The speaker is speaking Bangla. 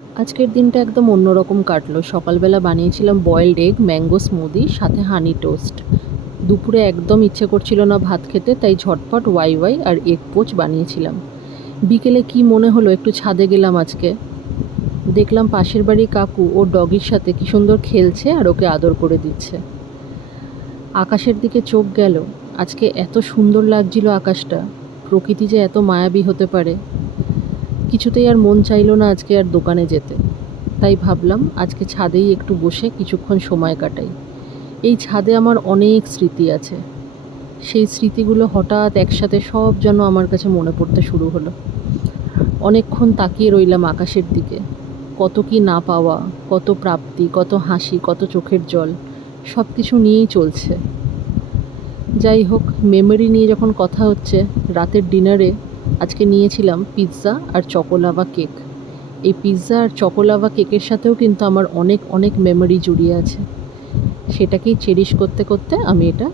আজকের দিনটা একদম অন্যরকম কাটলো। সকালবেলা বানিয়েছিলাম বয়েলড এগ, ম্যাঙ্গো স্মুদি, সাথে হানি টোস্ট। দুপুরে একদম ইচ্ছে করছিল না ভাত খেতে, তাই ঝটপট ওয়াই ওয়াই আর এগ পোচ বানিয়েছিলাম। বিকেলে কি মনে হলো একটু ছাদে গেলাম আজকে। দেখলাম পাশের বাড়ির কাকু ওর ডগির সাথে কি সুন্দর খেলছে আর ওকে আদর করে দিচ্ছে। আকাশের দিকে চোখ গেল। আজকে এত সুন্দর লাগছিল আকাশটা। প্রকৃতি যে এত মায়াবী হতে পারে। কিছুতেই আর মন চাইলো না আজকে আর দোকানে যেতে। তাই ভাবলাম আজকে ছাদেই একটু বসে কিছুক্ষণ সময় কাটাই। এই ছাদে আমার অনেক স্মৃতি আছে। সেই স্মৃতিগুলো হঠাৎ একসাথে সব যেন আমার কাছে মনে পড়তে শুরু হলো। অনেকক্ষণ তাকিয়ে রইলাম আকাশের দিকে। কত কি না পাওয়া, কত প্রাপ্তি, কত হাসি, কত চোখের জল, সব কিছু নিয়েই চলছে। যাই হোক, মেমোরি নিয়ে যখন কথা হচ্ছে, রাতের ডিনারে আজকে নিয়েছিলাম পিৎজা আর চকোলাভা কেক। এই পিৎজা আর চকোলাভা কেকের সাথেও কিন্তু আমার অনেক অনেক মেমোরি জড়িয়ে আছে। সেটাকেই চেরিশ করতে করতে আমি এটা